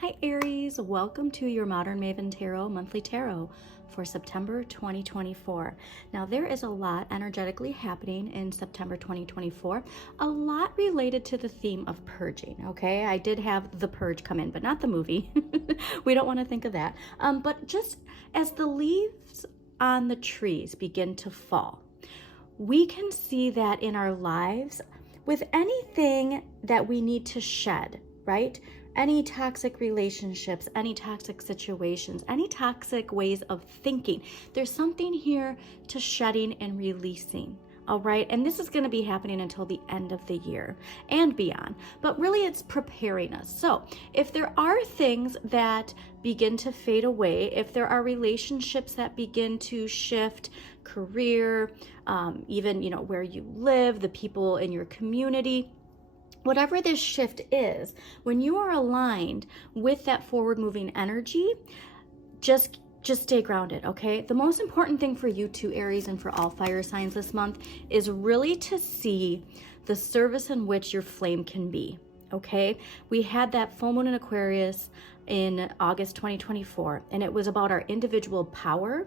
Hi Aries, welcome to your Modern Maven Tarot Monthly Tarot for September 2024. Now there is a lot energetically happening in September 2024, a lot related to the theme of purging, okay? I did have The Purge come in, but not the movie. We don't want to think of that. But just as the leaves on the trees begin to fall, we can see that in our lives with anything that we need to shed, right? Any toxic relationships, any toxic situations, any toxic ways of thinking. There's something here to shedding and releasing, all right? And this is going to be happening until the end of the year and beyond. But really, it's preparing us. So if there are things that begin to fade away, if there are relationships that begin to shift, career, even, where you live, the people in your community, whatever this shift is, when you are aligned with that forward moving energy, just stay grounded, okay? The most important thing for you too, Aries, and for all fire signs this month is really to see the service in which your flame can be, okay? We had that full moon in Aquarius in August 2024, and it was about our individual power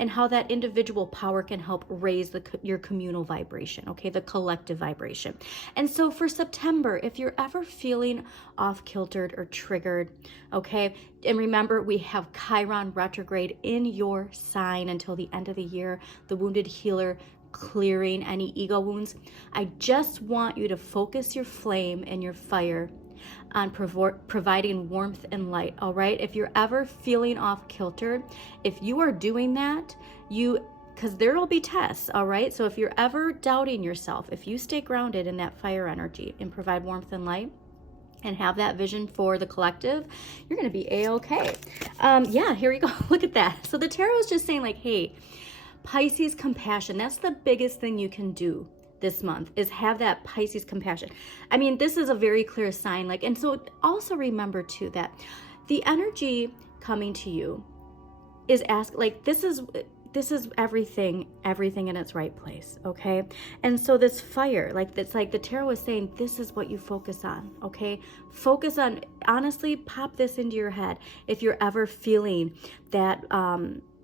and how that individual power can help raise your communal vibration, okay, the collective vibration. And so for September, if you're ever feeling off-kiltered or triggered, okay, and remember, we have Chiron retrograde in your sign until the end of the year, the wounded healer clearing any ego wounds. I just want you to focus your flame and your fire on providing warmth and light, all right? If you're ever feeling off kilter, if you are doing that, because there will be tests, all right? So if you're ever doubting yourself, if you stay grounded in that fire energy and provide warmth and light and have that vision for the collective, you're going to be A-okay. Yeah, here you go. Look at that. So the tarot is just saying like, hey, Pisces compassion, that's the biggest thing you can do this month, is have that Pisces compassion. I mean, this is a very clear sign. And so also remember too, that the energy coming to you is this is everything in its right place, okay? And so this fire, it's like the tarot is saying, this is what you focus on, okay? Focus on, honestly, pop this into your head. If you're ever feeling that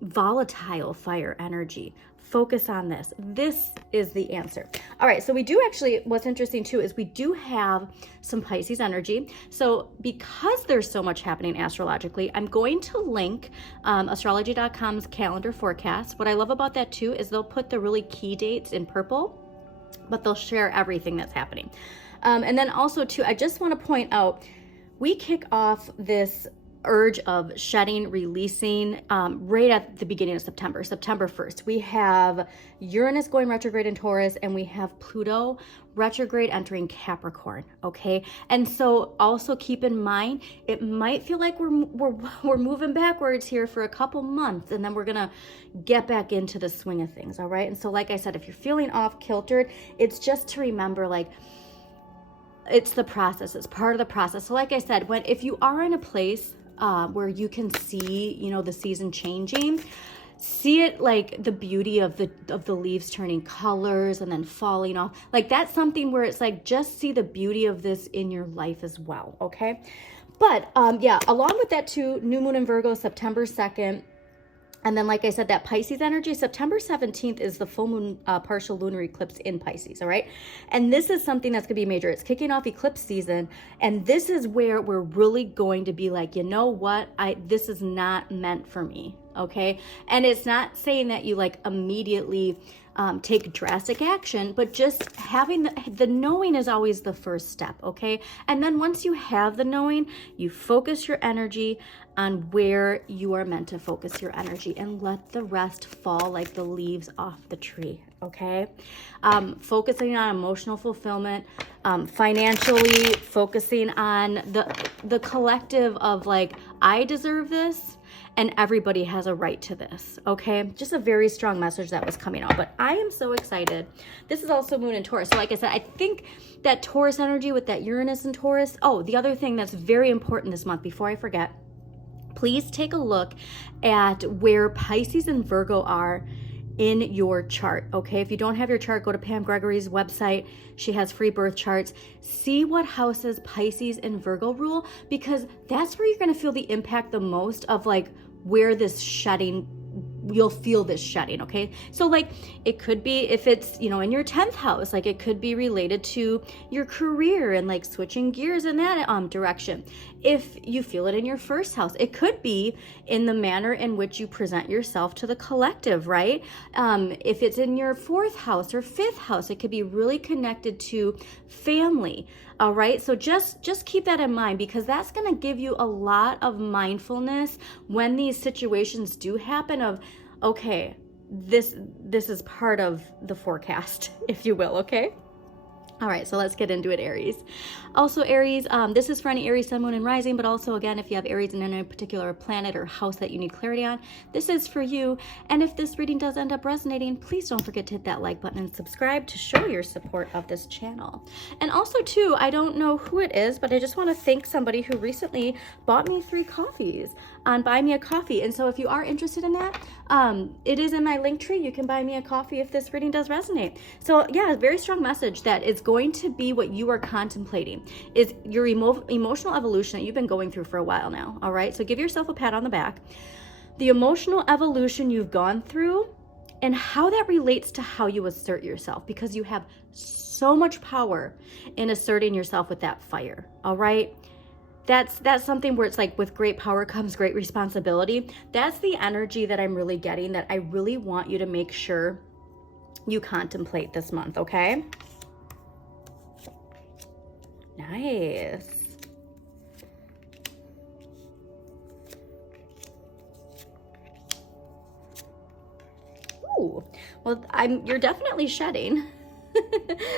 volatile fire energy, focus on this. This is the answer. All right, so we do actually, what's interesting too is we do have some Pisces energy. So because there's so much happening astrologically, I'm going to link astrology.com's calendar forecast. What I love about that too is they'll put the really key dates in purple, but they'll share everything that's happening. And then also too, I just want to point out, we kick off this urge of shedding, releasing right at the beginning of September 1st. We have Uranus going retrograde in Taurus, and we have Pluto retrograde entering Capricorn, okay? And so also keep in mind, it might feel like we're moving backwards here for a couple months, and then we're gonna get back into the swing of things, all right? And so like I said, if you're feeling off kiltered, it's just to remember, it's the process, it's part of the process. So like I said, if you are in a place where you can see, the season changing, see it like the beauty of the leaves turning colors and then falling off. That's something where it's like, just see the beauty of this in your life as well, okay? But yeah, along with that too, new moon in Virgo, September 2nd. And then, like I said, that Pisces energy, September 17th is the full moon partial lunar eclipse in Pisces, all right? And this is something that's going to be major. It's kicking off eclipse season. And this is where we're really going to be like, you know what? This is not meant for me, okay? And it's not saying that you immediately take drastic action, but just having the knowing is always the first step, okay? And then once you have the knowing, you focus your energy on where you are meant to focus your energy and let the rest fall like the leaves off the tree, okay? Focusing on emotional fulfillment, financially, focusing on the collective of I deserve this, and everybody has a right to this, okay? Just a very strong message that was coming out, but I am so excited. This is also moon in Taurus. So like I said, I think that Taurus energy with that Uranus in Taurus. Oh, the other thing that's very important this month, before I forget, please take a look at where Pisces and Virgo are in your chart, okay? If you don't have your chart, go to Pam Gregory's website. She has free birth charts. See what houses Pisces and Virgo rule, because that's where you're going to feel the impact the most of like where this shedding, you'll feel this shedding, okay? So like it could be, if it's, you know, in your 10th house, like it could be related to your career and like switching gears in that direction. If you feel it in your 1st house, it could be in the manner in which you present yourself to the collective, right? If it's in your 4th house or 5th house, it could be really connected to family. All right, so just keep that in mind, because that's going to give you a lot of mindfulness when these situations do happen of, okay, this is part of the forecast, if you will, okay? All right, so let's get into it, Aries. Also, Aries, this is for any Aries, Sun, Moon, and Rising, but also, again, if you have Aries in any particular planet or house that you need clarity on, this is for you. And if this reading does end up resonating, please don't forget to hit that like button and subscribe to show your support of this channel. And also, too, I don't know who it is, but I just want to thank somebody who recently bought me 3 coffees on Buy Me a Coffee. And so if you are interested in that, it is in my link tree. You can buy me a coffee if this reading does resonate. So yeah, a very strong message that is going to be what you are contemplating, is your emotional evolution that you've been going through for a while now. All right, so give yourself a pat on the back. The emotional evolution you've gone through and how that relates to how you assert yourself, because you have so much power in asserting yourself with that fire. All right, that's something where it's like, with great power comes great responsibility. That's the energy that I'm really getting, that I really want you to make sure you contemplate this month, okay? Nice. Ooh, well, you're definitely shedding.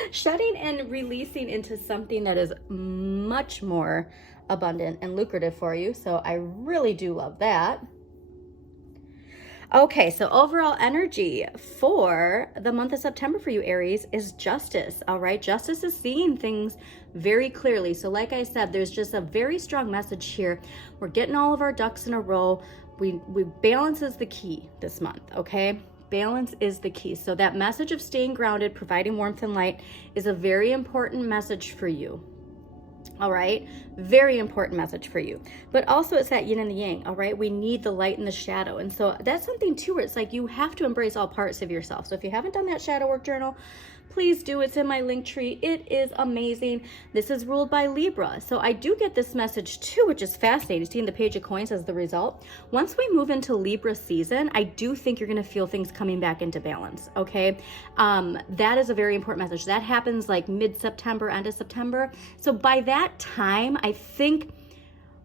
Shedding and releasing into something that is much more abundant and lucrative for you. So I really do love that. Okay, so overall energy for the month of September for you, Aries, is justice. All right, justice is seeing things very clearly. So like I said, there's just a very strong message here. We're getting all of our ducks in a row. We balance is the key this month, okay? Balance is the key. So that message of staying grounded, providing warmth and light, is a very important message for you. All right, very important message for you. But also it's that yin and the yang. All right, we need the light and the shadow. And so that's something too, where it's like you have to embrace all parts of yourself. So if you haven't done that shadow work journal, please do. It's in my link tree. It is amazing. This is ruled by Libra. So I do get this message too, which is fascinating, seeing the Page of Coins as the result. Once we move into Libra season, I do think you're going to feel things coming back into balance, okay? That is a very important message. That happens like mid-September, end of September. So by that time, I think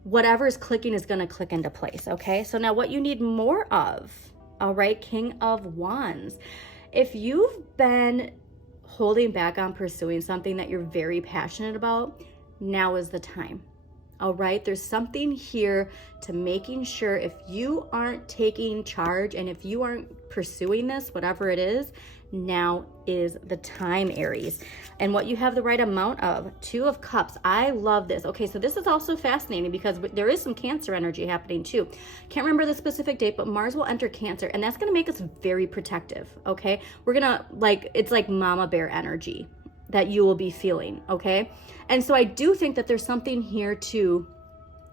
whatever is clicking is going to click into place, okay? So now what you need more of, all right, King of Wands. If you've been holding back on pursuing something that you're very passionate about, now is the time. All right, there's something here to making sure, if you aren't taking charge and if you aren't pursuing this, whatever it is, now is the time, Aries. And what you have the right amount of, 2 of Cups. I love this. Okay, so this is also fascinating because there is some Cancer energy happening too. Can't remember the specific date, but Mars will enter Cancer, and that's going to make us very protective, okay? We're going to, like, it's like mama bear energy that you will be feeling, okay? And so I do think that there's something here to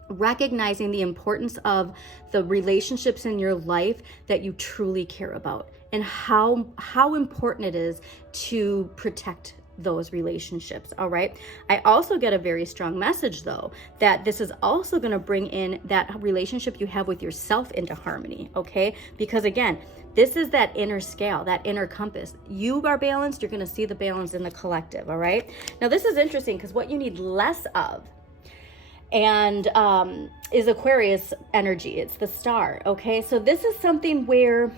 recognizing the importance of the relationships in your life that you truly care about, and how important it is to protect those relationships. All right, I also get a very strong message though, that this is also going to bring in that relationship you have with yourself into harmony, okay? Because again, this is that inner scale, that inner compass. You are balanced, you're going to see the balance in the collective. All right, now this is interesting because what you need less of and is Aquarius energy. It's the star, okay? So this is something where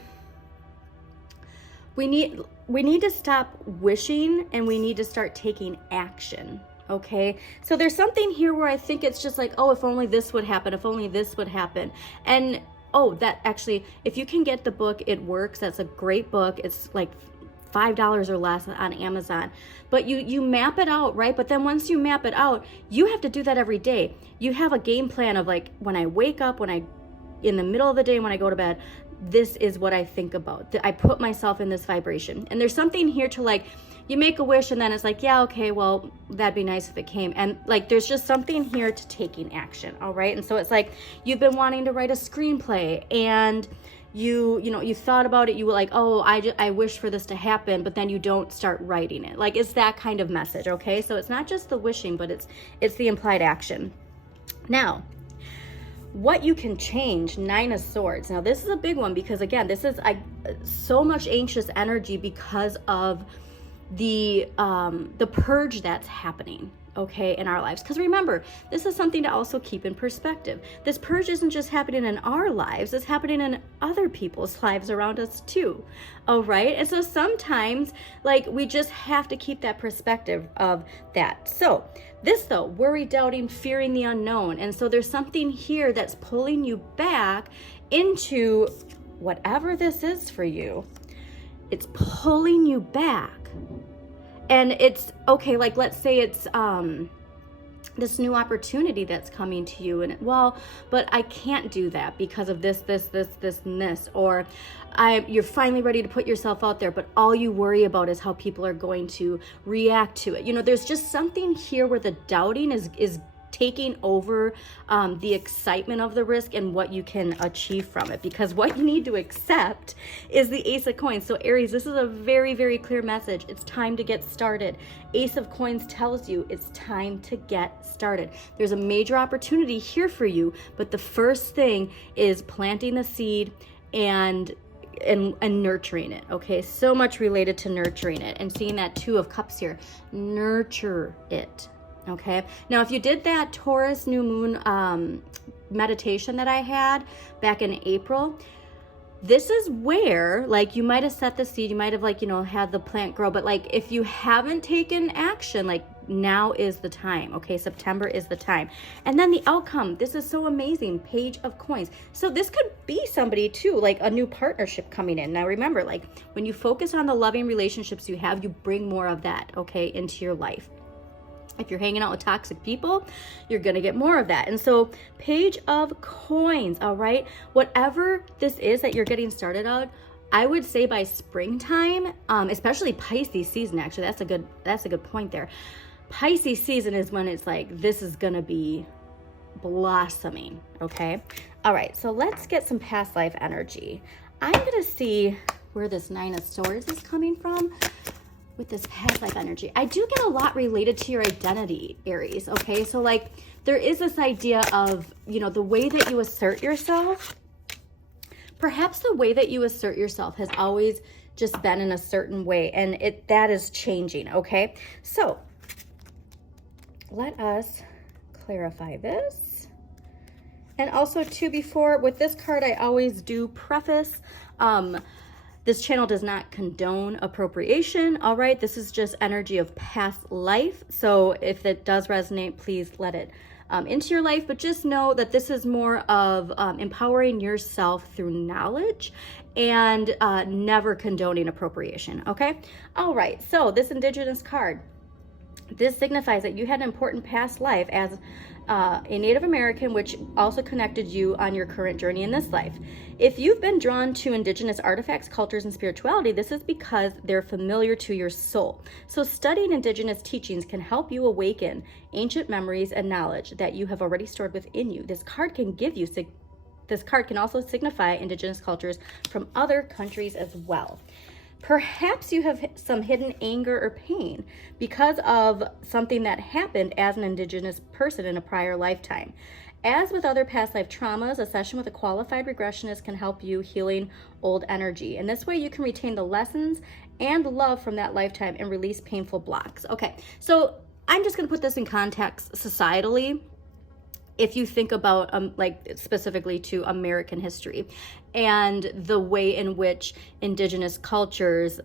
we need to stop wishing and we need to start taking action, okay? So there's something here where I think it's just like, oh, if only this would happen, if only this would happen. And oh, that actually, if you can get the book It Works, that's a great book. It's like $5 or less on Amazon. But you map it out, right? But then once you map it out, you have to do that every day. You have a game plan of like, when I wake up, in the middle of the day, when I go to bed, this is what I think about. I put myself in this vibration. And there's something here to like, you make a wish and then it's like, yeah, okay, well, that'd be nice if it came. And like, there's just something here to taking action. All right. And so it's like, you've been wanting to write a screenplay and you thought about it. You were like, oh, I wish for this to happen, but then you don't start writing it. Like, it's that kind of message. Okay. So it's not just the wishing, but it's the implied action. Now, what you can change, 9 of Swords. Now, this is a big one because, again, this is so much anxious energy because of the purge that's happening, okay, in our lives. Because remember, this is something to also keep in perspective. This purge isn't just happening in our lives, it's happening in other people's lives around us too. All right. And so sometimes, like, we just have to keep that perspective of that. So this, though, worry, doubting, fearing the unknown. And so there's something here that's pulling you back into whatever this is for you. It's pulling you back. And it's okay, like, let's say it's this new opportunity that's coming to you, and well, but I can't do that because of this, and this, or you're finally ready to put yourself out there, but all you worry about is how people are going to react to it. You know, there's just something here where the doubting is taking over the excitement of the risk and what you can achieve from it, because what you need to accept is the Ace of Coins. So Aries, this is a very, very clear message. It's time to get started. Ace of Coins tells you it's time to get started. There's a major opportunity here for you, but the first thing is planting the seed and nurturing it. Okay, so much related to nurturing it, and seeing that 2 of Cups here. Nurture it. Okay, now if you did that Taurus new moon meditation that I had back in April, this is where, like, you might have set the seed, you might have, like, had the plant grow, but like, if you haven't taken action, like, now is the time. Okay, September is the time. And then the outcome, this is so amazing. Page of Coins. So this could be somebody too, like a new partnership coming in. Now remember, like, when you focus on the loving relationships you have, you bring more of that, okay, into your life. If you're hanging out with toxic people, you're going to get more of that. And so Page of Coins, all right? Whatever this is that you're getting started on, I would say by springtime, especially Pisces season, actually, that's a good point there. Pisces season is when it's like, this is going to be blossoming, okay? All right, so let's get some past life energy. I'm going to see where this 9 of Swords is coming from. With this past life energy, I do get a lot related to your identity, Aries. Okay, so like, there is this idea of, the way that you assert yourself. Perhaps the way that you assert yourself has always just been in a certain way, and that is changing. Okay, so let us clarify this. And also too, before with this card, I always do preface, this channel does not condone appropriation, all right? This is just energy of past life. So if it does resonate, please let it into your life. But just know that this is more of empowering yourself through knowledge and never condoning appropriation, okay? All right, so this Indigenous card, this signifies that you had an important past life as a Native American, which also connected you on your current journey in this life. If you've been drawn to Indigenous artifacts, cultures, and spirituality, this is because they're familiar to your soul. So studying Indigenous teachings can help you awaken ancient memories and knowledge that you have already stored within you. This card can also signify Indigenous cultures from other countries as well. Perhaps you have some hidden anger or pain because of something that happened as an Indigenous person in a prior lifetime. As with other past life traumas, a session with a qualified regressionist can help you healing old energy. And this way you can retain the lessons and love from that lifetime and release painful blocks. Okay, so I'm just going to put this in context societally. If you think about like specifically to American history and the way in which Indigenous cultures,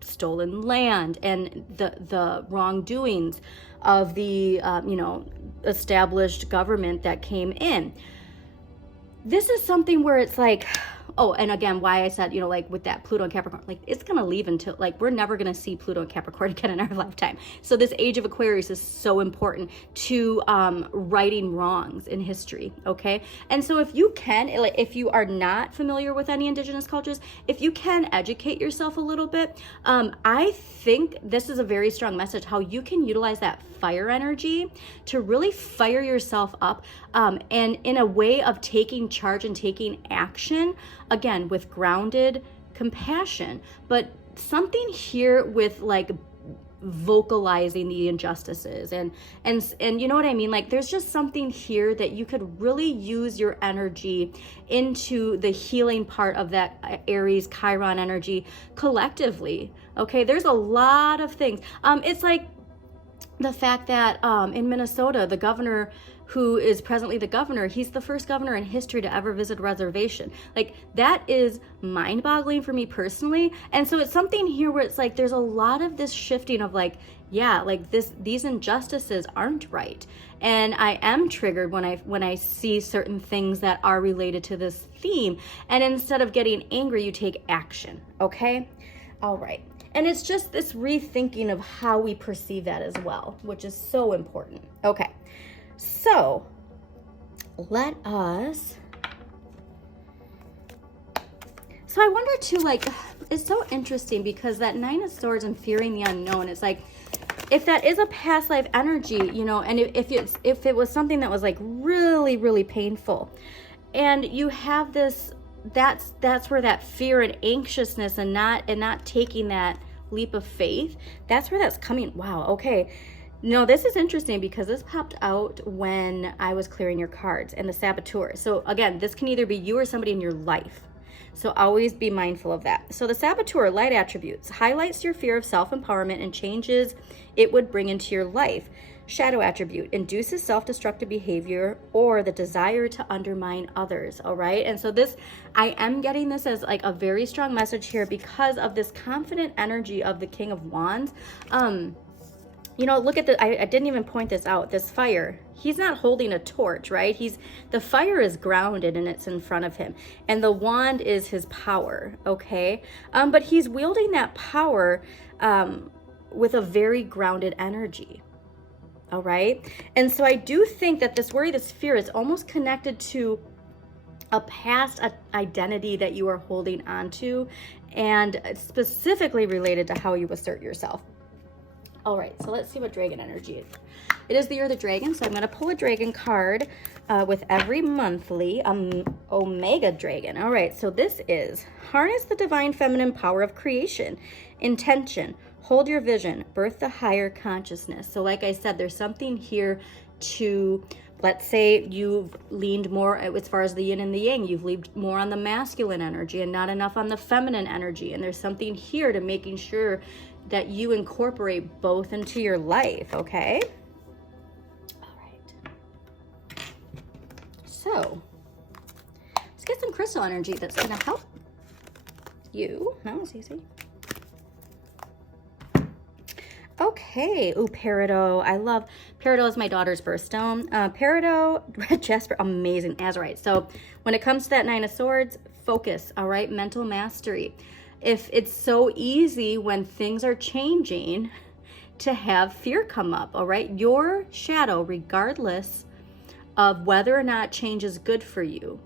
stolen land and the wrongdoings of the established government that came in. This is something where it's like, Oh, and again, why I said, like with that Pluto and Capricorn, like it's going to leave until, like, we're never going to see Pluto and Capricorn again in our lifetime. So this age of Aquarius is so important to righting wrongs in history, okay? And so if you can, like, if you are not familiar with any indigenous cultures, if you can educate yourself a little bit, I think this is a very strong message, how you can utilize that fire energy to really fire yourself up, and in a way of taking charge and taking action, again, with grounded compassion, but something here with like vocalizing the injustices and you know what I mean? Like there's just something here that you could really use your energy into the healing part of that Aries Chiron energy collectively. Okay, there's a lot of things. It's like the fact that in Minnesota, the governor who is presently the governor, he's the first governor in history to ever visit a reservation. Like that is mind-boggling for me personally. And so it's something here where it's like there's a lot of this shifting of like, yeah, like these injustices aren't right. And I am triggered when I see certain things that are related to this theme. And instead of getting angry, you take action. Okay? All right. And it's just this rethinking of how we perceive that as well, which is so important. Okay, so let us, so I wonder too, like, it's so interesting because that Nine of Swords and fearing the unknown, it's like, if that is a past life energy, and if it was something that was like really, really painful, and you have this, that's where that fear and anxiousness and not taking that leap of faith, that's where that's coming. Wow, okay. No, this is interesting because this popped out when I was clearing your cards and the saboteur. So again, this can either be you or somebody in your life. So always be mindful of that. So the saboteur, light attributes, highlights your fear of self-empowerment and changes it would bring into your life. Shadow attribute, induces self-destructive behavior or the desire to undermine others, all right? And so this, I am getting this as like a very strong message here because of this confident energy of the King of Wands. Look at I didn't even point this out, this fire. He's not holding a torch, right? The fire is grounded and it's in front of him. And the wand is his power, okay? But he's wielding that power with a very grounded energy. All right. And so I do think that this worry, this fear is almost connected to a past identity that you are holding on to, and specifically related to how you assert yourself. All right. So let's see what dragon energy is. It is the year of the dragon. So I'm going to pull a dragon card with every monthly Omega dragon. All right. So this is harness the divine feminine power of creation, intention, hold your vision, birth the higher consciousness. So like I said, there's something here to, let's say you've leaned more as far as the yin and the yang, you've leaned more on the masculine energy and not enough on the feminine energy. And there's something here to making sure that you incorporate both into your life, okay? All right. So let's get some crystal energy that's gonna help you. That was easy. Okay, ooh, peridot. I love, peridot is my daughter's birthstone. Peridot, red jasper, amazing, azurite. So when it comes to that Nine of Swords, focus, all right, mental mastery. If it's so easy when things are changing to have fear come up, all right, your shadow, regardless of whether or not change is good for you,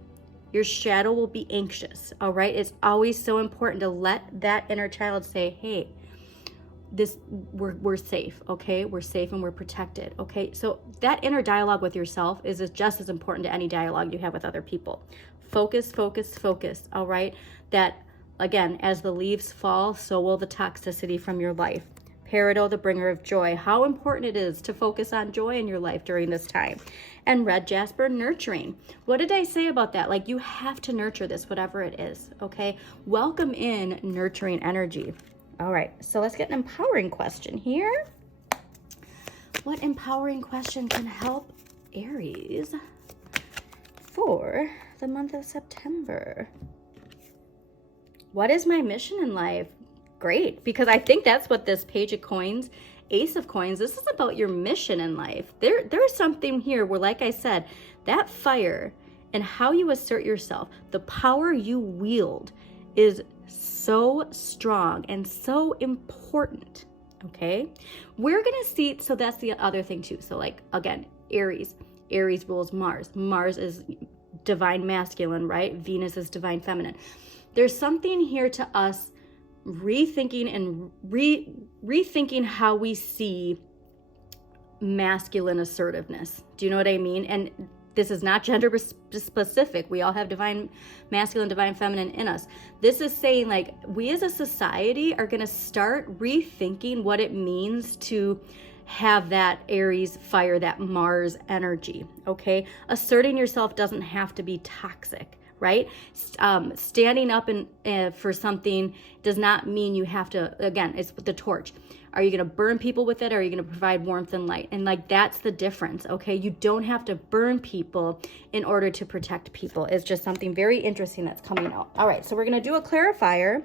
your shadow will be anxious, all right? It's always so important to let that inner child say, hey, we're safe, okay? We're safe and we're protected, okay? So that inner dialogue with yourself is just as important to any dialogue you have with other people. Focus, focus, focus, all right? That, again, as the leaves fall, so will the toxicity from your life. Peridot, the bringer of joy. How important it is to focus on joy in your life during this time. And red jasper, nurturing. What did I say about that? Like, you have to nurture this, whatever it is, okay? Welcome in nurturing energy. All right, so let's get an empowering question here. What empowering question can help Aries for the month of September? What is my mission in life? Great, because I think that's what this Page of Coins, Ace of Coins, this is about your mission in life. There's something here where, like I said, that fire and how you assert yourself, the power you wield is so strong and so important. Okay, we're gonna see, so that's the other thing too. So like, again, Aries rules Mars. Mars is divine masculine, right? Venus is divine feminine. There's something here to us rethinking and rethinking how we see masculine assertiveness. Do you know what I mean? And this is not gender specific. We all have divine masculine, divine feminine in us. This is saying like we as a society are going to start rethinking what it means to have that Aries fire, that Mars energy. Okay, asserting yourself doesn't have to be toxic, right? Standing up for something does not mean you have to, again, it's with the torch. Are you going to burn people with it? Or are you going to provide warmth and light? And like, that's the difference. Okay. You don't have to burn people in order to protect people. It's just something very interesting that's coming out. All right. So we're going to do a clarifier.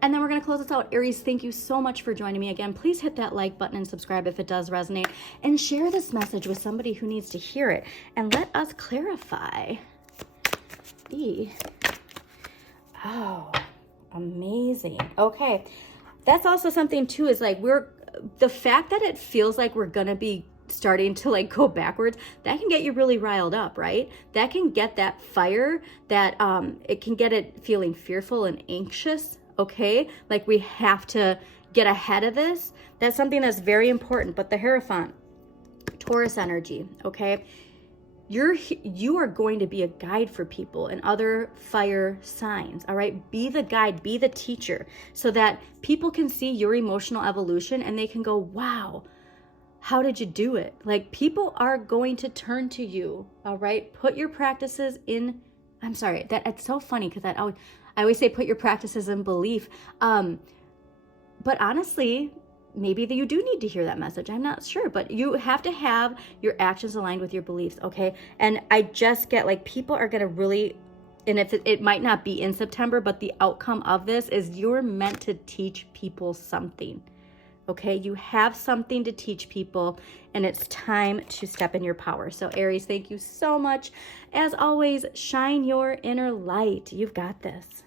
And then we're going to close this out. Aries, thank you so much for joining me again. Please hit that like button and subscribe if it does resonate. And share this message with somebody who needs to hear it. And let us clarify. Oh, amazing. Okay. That's also something too, is like the fact that it feels like we're going to be starting to like go backwards, that can get you really riled up, right? That can get that fire, that it can get it feeling fearful and anxious. Okay. Like we have to get ahead of this. That's something that's very important. But the Hierophant, Taurus energy. Okay. You are going to be a guide for people and other fire signs. All right. Be the guide, be the teacher, so that people can see your emotional evolution and they can go, wow, how did you do it? Like, people are going to turn to you. All right. Put your practices in. I'm sorry, that it's so funny because I always say put your practices in belief. But honestly, maybe that you do need to hear that message. I'm not sure, but you have to have your actions aligned with your beliefs. Okay. And I just get like, people are going to really, and if it might not be in September, but the outcome of this is you're meant to teach people something. Okay. You have something to teach people, and it's time to step in your power. So Aries, thank you so much. As always, shine your inner light. You've got this.